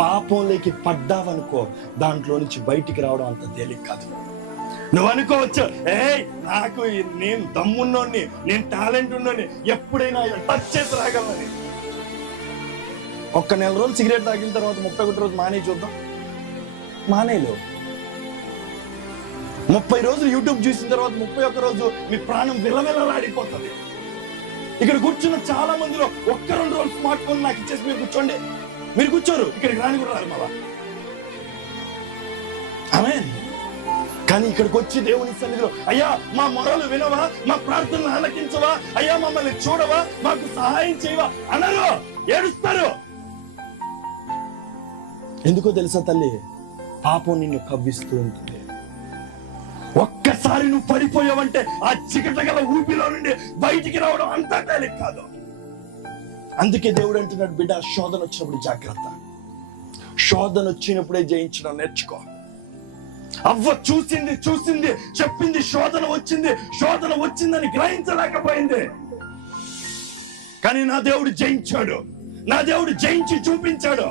పాపంలోకి పడ్డావనుకో, దాంట్లో నుంచి బయటికి రావడం అంత తేలిక కాదు. నువ్వు అనుకోవచ్చు, నేను దమ్మున్నోని, నేను టాలెంట్ ఉన్నోని, ఎప్పుడైనా టచ్ చేసి రాగలని. ఒక్క నెల రోజులు సిగరెట్ తాగిన తర్వాత 31 రోజు మానే చూద్దాం. మానేలు 30 రోజులు యూట్యూబ్ చూసిన తర్వాత 31 రోజు మీ ప్రాణం విలవిలలాడిపోతుంది. ఇక్కడ కూర్చున్న చాలా మందిలో 1-2 రోజులు స్మార్ట్ ఫోన్ నాకు ఇచ్చేసి మీరు కూర్చోండి, మీరు కూర్చోరు, ఇక్కడికి రాని కూడా రారు మళ్ళా. ఆమేన్. కానీ ఇక్కడికి వచ్చి దేవుని సన్నిధిలో, అయ్యా మా మొరలు వినవా, మా ప్రార్థనలు ఆలకించవా, అయ్యా మమ్మల్ని చూడవా, మాకు సహాయం చేయవా అనరు, ఏడుస్తారు. ఎందుకో తెలుసా తల్లి, పాపం నిన్ను కవ్విస్తూ ఉంటుంది. ఒక్కసారి నువ్వు పడిపోయావంటే ఆ చికటగల ఊపిలో నుండి బయటికి రావడం అంతా తేలిక కాదు. అందుకే దేవుడు అంటున్నాడు, బిడ్డ శోధన వచ్చినప్పుడు జాగ్రత్త, శోధన వచ్చినప్పుడే జయించడం నేర్చుకో. అవ్వ చూసింది చెప్పింది, శోధన వచ్చిందని గ్రహించలేకపోయింది. కానీ నా దేవుడు జయించాడు, నా దేవుడు జయించి చూపించాడు.